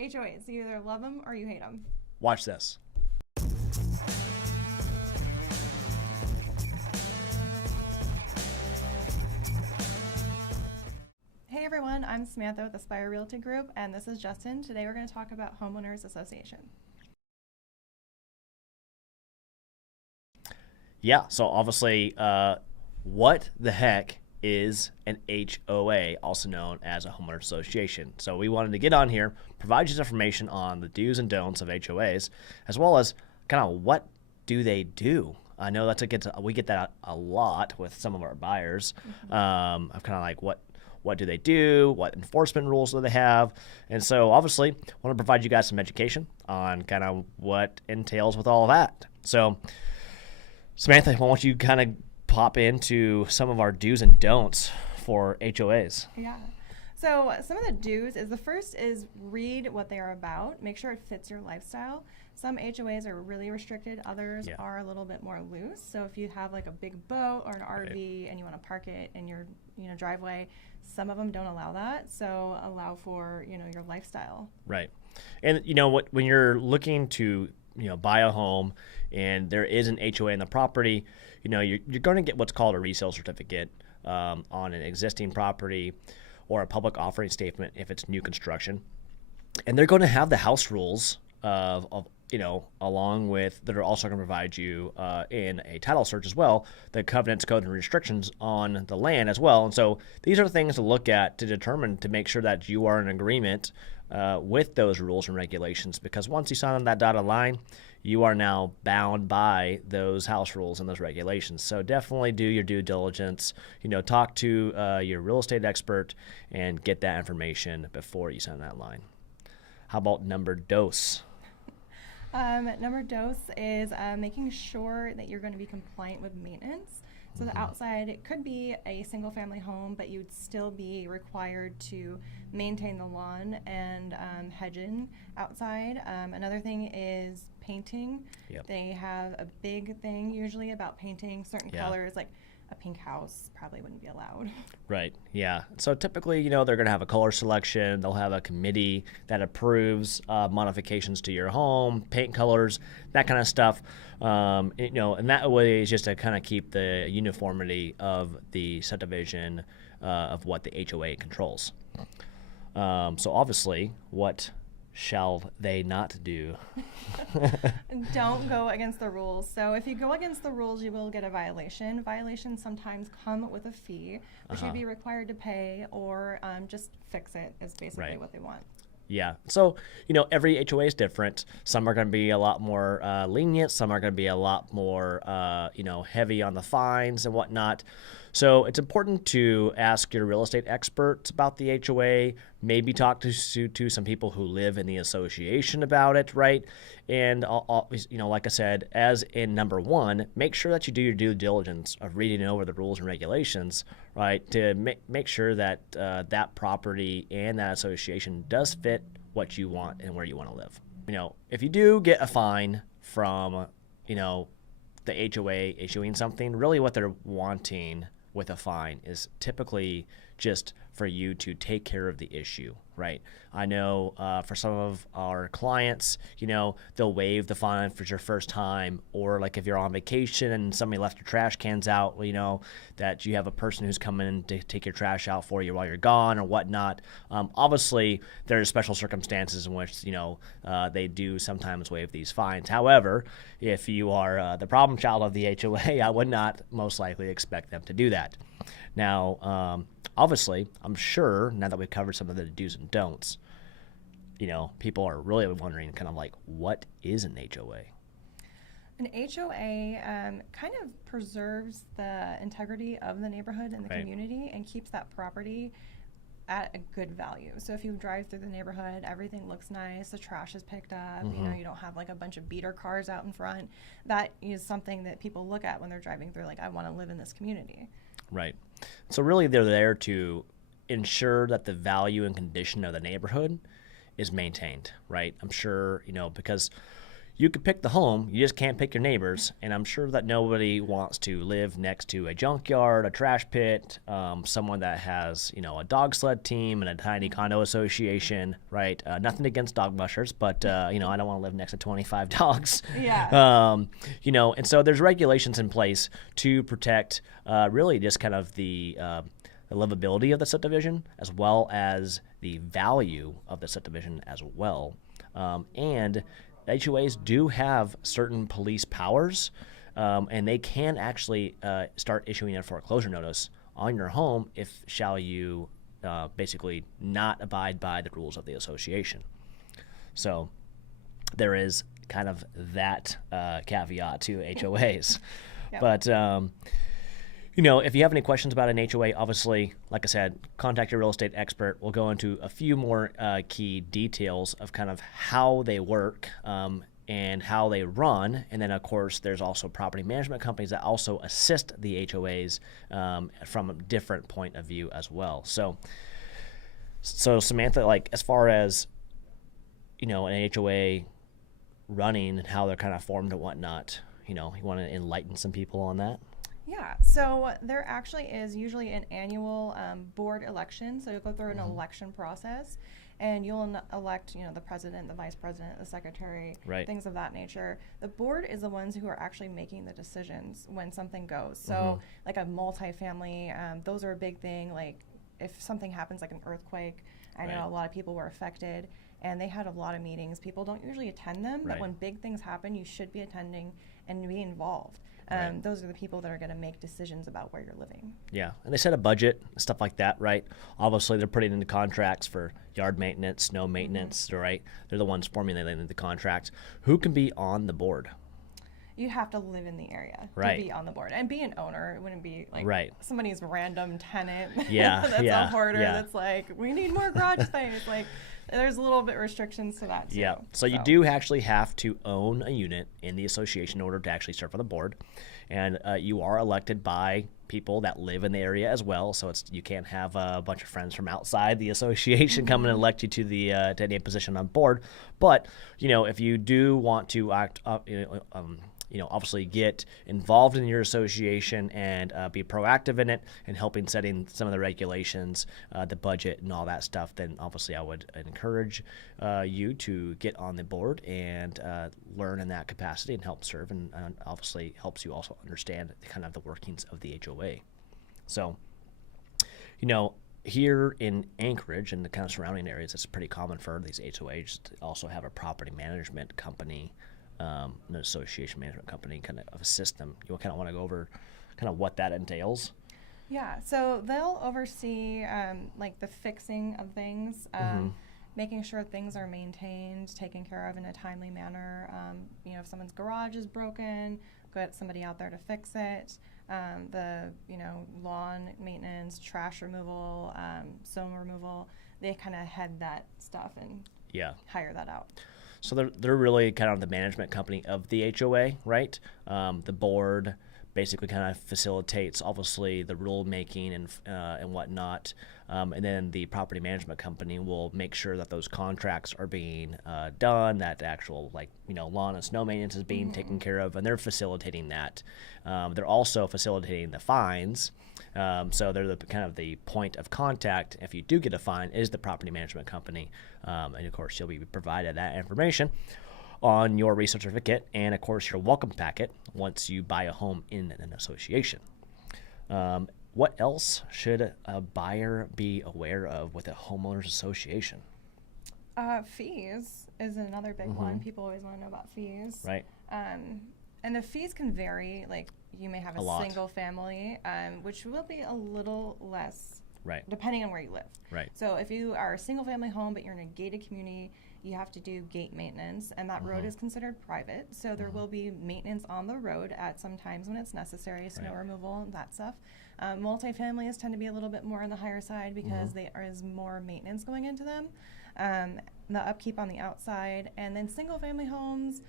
HOAs, you either love them or you hate them. Watch this. Hey everyone, I'm Samantha with Aspire Realty Group, and this is Justin. Today we're going to talk about homeowners association. Yeah, so obviously, what the heck is an HOA, also known as a homeowner association? So we wanted to get on here, provide you some information on the do's and don'ts of HOAs, as well as kind of what do they do. I know we get that a lot with some of our buyers. Of kind of like what do they do? What enforcement rules do they have? And so obviously, I want to provide you guys some education on kind of what entails with all of that. So Samantha, why don't you kind of pop into some of our do's and don'ts for HOAs? Yeah. So some of the do's is the first is read what they are about. Make sure it fits your lifestyle. Some HOAs are really restricted. Others are a little bit more loose. So if you have like a big boat or an RV and you want to park it in your driveway, some of them don't allow that. So allow for your lifestyle. Right. And when you're looking to buy a home and there is an HOA in the property, you're going to get what's called a resale certificate on an existing property or a public offering statement if it's new construction. And they're going to have the house rules along with that are also going to provide you in a title search as well, the covenants, code, and restrictions on the land as well. And so these are things to look at to determine to make sure that you are in agreement with those rules and regulations, because once you sign on that dotted line, you are now bound by those house rules and those regulations. So definitely do your due diligence, talk to your real estate expert and get that information before you sign that line. How about number dos? Number dos is making sure that you're going to be compliant with maintenance. So the outside, it could be a single family home, but you'd still be required to maintain the lawn and hedging outside. Another thing is painting. Yep. They have a big thing usually about painting certain colors, like a pink house probably wouldn't be allowed. Right. Yeah. So typically, they're going to have a color selection. They'll have a committee that approves modifications to your home, paint colors, that kind of stuff. And that way is just to kind of keep the uniformity of the subdivision of what the HOA controls. So obviously, what shall they not do? Don't go against the rules. So if you go against the rules, you will get a violation. Violations sometimes come with a fee, which you'd be required to pay, or just fix it is basically what they want. Yeah. So, every HOA is different. Some are going to be a lot more lenient. Some are going to be a lot more, heavy on the fines and whatnot. So it's important to ask your real estate experts about the HOA, maybe talk to some people who live in the association about it, right? And, like I said, as in number one, make sure that you do your due diligence of reading over the rules and regulations, right, to make sure that that property and that association does fit what you want and where you want to live. If you do get a fine from, the HOA issuing something, really what they're wanting with a fine is typically just for you to take care of the issue, right? I know for some of our clients, they'll waive the fine for your first time, or like if you're on vacation and somebody left your trash cans out, that you have a person who's coming in to take your trash out for you while you're gone or whatnot. Obviously, there are special circumstances in which, they do sometimes waive these fines. However, if you are the problem child of the HOA, I would not most likely expect them to do that. Now, obviously, I'm sure now that we've covered some of the do's and don'ts, people are really wondering kind of like, what is an HOA? An HOA kind of preserves the integrity of the neighborhood and the community and keeps that property at a good value. So if you drive through the neighborhood, everything looks nice, the trash is picked up, you don't have like a bunch of beater cars out in front. That is something that people look at when they're driving through, like, I want to live in this community. Right. So really they're there to ensure that the value and condition of the neighborhood is maintained, right? I'm sure, because you could pick the home, you just can't pick your neighbors. And I'm sure that nobody wants to live next to a junkyard, a trash pit, someone that has, a dog sled team and a tiny condo association, right? Nothing against dog mushers, but, I don't want to live next to 25 dogs. Yeah. And so there's regulations in place to protect really just kind of the livability of the subdivision as well as the value of the subdivision as well. And HOAs do have certain police powers, and they can actually start issuing a foreclosure notice on your home if shall you basically not abide by the rules of the association. So there is kind of that caveat to HOAs. Yep. But if you have any questions about an HOA, obviously, like I said, contact your real estate expert. We'll go into a few more key details of kind of how they work and how they run. And then, of course, there's also property management companies that also assist the HOAs from a different point of view as well. So Samantha, like as far as, an HOA running and how they're kind of formed and whatnot, you want to enlighten some people on that? Yeah, so there actually is usually an annual board election. So you'll go through an election process, and you'll elect, the president, the vice president, the secretary, right, things of that nature. The board is the ones who are actually making the decisions when something goes. So like a multifamily, those are a big thing. Like if something happens, like an earthquake, I know a lot of people were affected, and they had a lot of meetings. People don't usually attend them, but when big things happen, you should be attending and be involved. Those are the people that are going to make decisions about where you're living. Yeah, and they set a budget, stuff like that, right? Obviously, they're putting into contracts for yard maintenance, snow maintenance, right? They're the ones formulating the contracts. Who can be on the board? You have to live in the area to be on the board and be an owner. It wouldn't be like somebody's random tenant that's a hoarder that's like, we need more garage space. Like, there's a little bit restrictions to that too. Yeah, so you do actually have to own a unit in the association in order to actually serve on the board. And you are elected by people that live in the area as well. So you can't have a bunch of friends from outside the association come and elect you to to any position on board. But, if you do want to act up, obviously get involved in your association and be proactive in it and helping setting some of the regulations, the budget and all that stuff, then obviously I would encourage you to get on the board and learn in that capacity and help serve, and obviously helps you also understand kind of the workings of the HOA. So, here in Anchorage and the kind of surrounding areas, it's pretty common for these HOAs to also have a property management company, an association management company, kind of a system. You kind of want to go over kind of what that entails? Yeah, so they'll oversee like the fixing of things, making sure things are maintained, taken care of in a timely manner. If someone's garage is broken, get somebody out there to fix it. The lawn maintenance, trash removal, snow removal, they kind of head that stuff and hire that out. So they're really kind of the management company of the HOA, right? The board basically kind of facilitates, obviously, the rule making and whatnot, and then the property management company will make sure that those contracts are being done, that the actual lawn and snow maintenance is being taken care of, and they're facilitating that. They're also facilitating the fines. So they're the kind of the point of contact if you do get a fine is the property management company, and of course you'll be provided that information on your research certificate and of course your welcome packet once you buy a home in an association. What else should a buyer be aware of with a homeowners association? Fees is another big one. People always want to know about fees. Right. And the fees can vary. Like you may have a single family, which will be a little less, depending on where you live. Right. So if you are a single family home, but you're in a gated community, you have to do gate maintenance, and that road is considered private. So there will be maintenance on the road at some times when it's necessary, snow removal and that stuff. Multifamilies tend to be a little bit more on the higher side because there is more maintenance going into them. The upkeep on the outside, and then single family homes,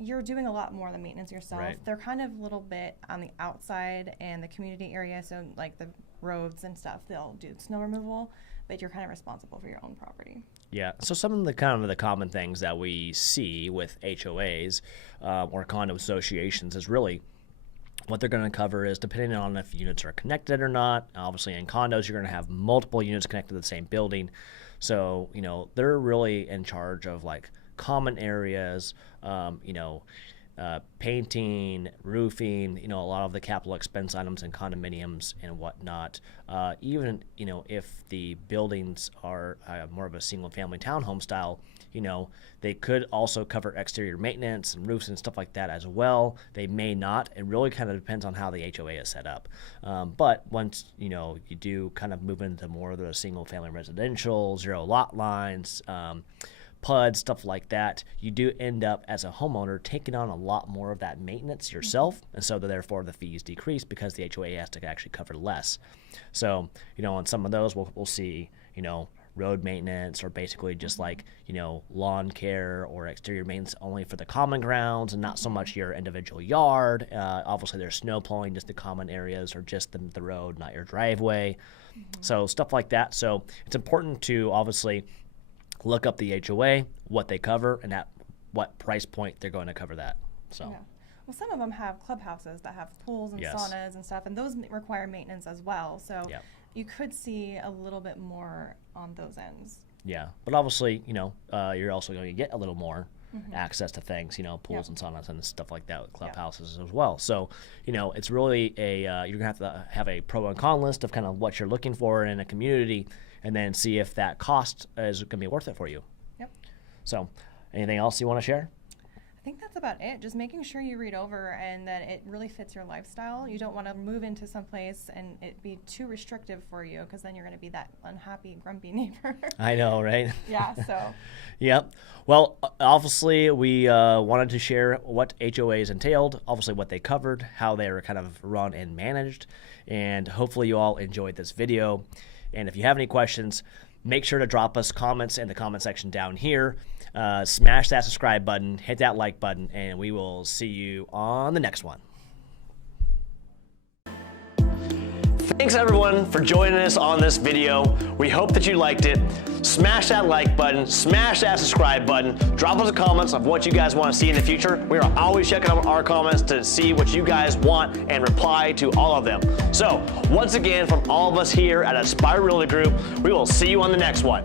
you're doing a lot more of the maintenance yourself. They're kind of a little bit on the outside and the community area, so like the roads and stuff, they'll do snow removal, but you're kind of responsible for your own property. Yeah. So some of the kind of the common things that we see with HOAs or condo associations is really what they're going to cover is depending on if units are connected or not. Obviously, in condos, you're going to have multiple units connected to the same building. So, they're really in charge of like common areas, painting, roofing, a lot of the capital expense items in condominiums and whatnot. Even, if the buildings are more of a single family townhome style, they could also cover exterior maintenance and roofs and stuff like that as well. They may not. It really kind of depends on how the HOA is set up. But once, you do kind of move into more of the single family residential, zero lot lines, PUD, stuff like that, you do end up as a homeowner taking on a lot more of that maintenance yourself, and so therefore the fees decrease because the HOA has to actually cover less. So, on some of those we'll see, road maintenance or basically just like, lawn care or exterior maintenance only for the common grounds and not so much your individual yard. Obviously there's snow plowing, just the common areas or just the road, not your driveway. So stuff like that. So it's important to obviously look up the HOA, what they cover, and at what price point they're going to cover that. So. Yeah. Well, some of them have clubhouses that have pools and Yes. saunas and stuff, and those require maintenance as well. So Yep. you could see a little bit more on those ends. Yeah, but obviously, you're also going to get a little more access to things, pools Yep. and saunas and stuff like that with clubhouses as well. So, it's really you're going to have a pro and con list of kind of what you're looking for in a community and then see if that cost is going to be worth it for you. Yep. So, anything else you want to share? I think that's about it. Just making sure you read over and that it really fits your lifestyle. You don't want to move into some place and it be too restrictive for you because then you're going to be that unhappy, grumpy neighbor. I know, right? Yeah, so. Yep. Well, obviously, we wanted to share what HOAs entailed, obviously what they covered, how they were kind of run and managed, and hopefully you all enjoyed this video. And if you have any questions, make sure to drop us comments in the comment section down here. Smash that subscribe button, hit that like button, and we will see you on the next one. Thanks everyone for joining us on this video. We hope that you liked it. Smash that like button, smash that subscribe button, drop us a comments of what you guys want to see in the future. We are always checking out our comments to see what you guys want and reply to all of them. So once again, from all of us here at Aspire Realty Group, we will see you on the next one.